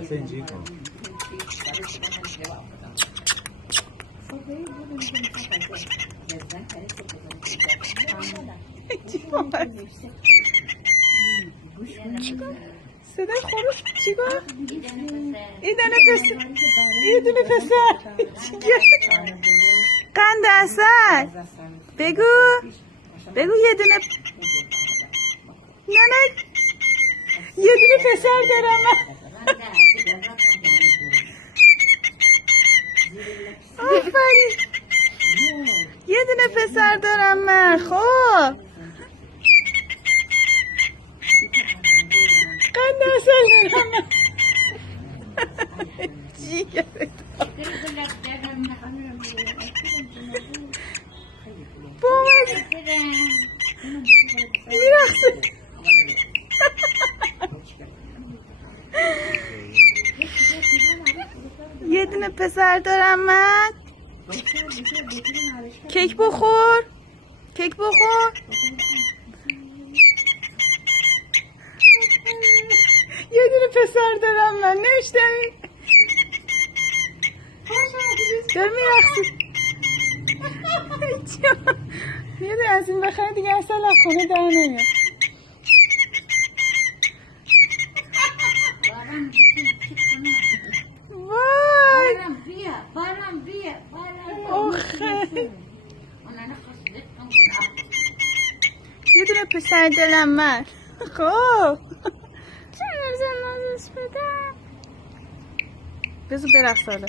اصلا اینجوری کن. صدای خروش چیکار؟ یه دونه پسر قند اصل بگو یه دونه نه یه دونه پسر دارم من. آفرین یه دونه پسر دارم من. خب قند اصل دارم من. جیگرت بابا میرخصه. یه دونه پسر دارم من. کیک بخور یه دونه پسر دارم من. نمیشتمی دار میرخصی. یه دونه از این بخیر دیگه اصلا از خونه در نمیاد. وای آخه یه دونه پسر دلم من. خب چه نازش بدم بذار برقص حالا.